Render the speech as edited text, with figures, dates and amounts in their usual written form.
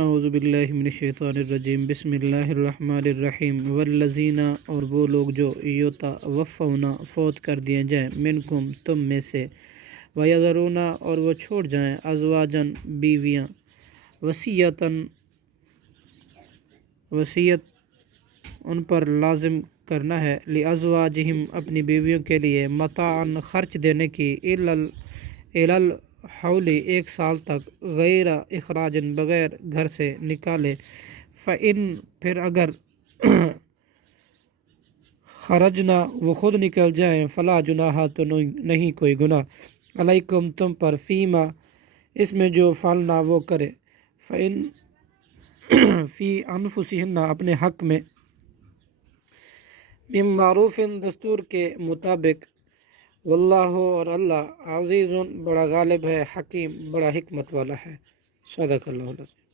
اعوذ باللہ من الشیطان الرجیم، بسم اللہ الرحمن الرحیم۔ والذین، اور وہ لوگ جو یتوفون فوت کر دیے جائیں، منکم تم میں سے، ویذرون اور وہ چھوڑ جائیں، ازواجن بیویاں، وصیت ان پر لازم کرنا ہے، لازواجہم اپنی بیویوں کے لیے، متاعن خرچ دینے کی، الی الحول ایک سال تک، غیر اخراج بغیر گھر سے نکالے، فإن پھر اگر خرجنا وہ خود نکل جائیں، فلا جناح تو نہیں کوئی گناہ، علیکم تم پر، فیما اس میں جو فعلنا وہ کرے، فإن فی انفسہن اپنے حق میں، من معروف دستور کے مطابق، واللہ اور اللہ، عزیز بڑا غالب ہے، حکیم بڑا حکمت والا ہے۔ صدق اللہ العظیم۔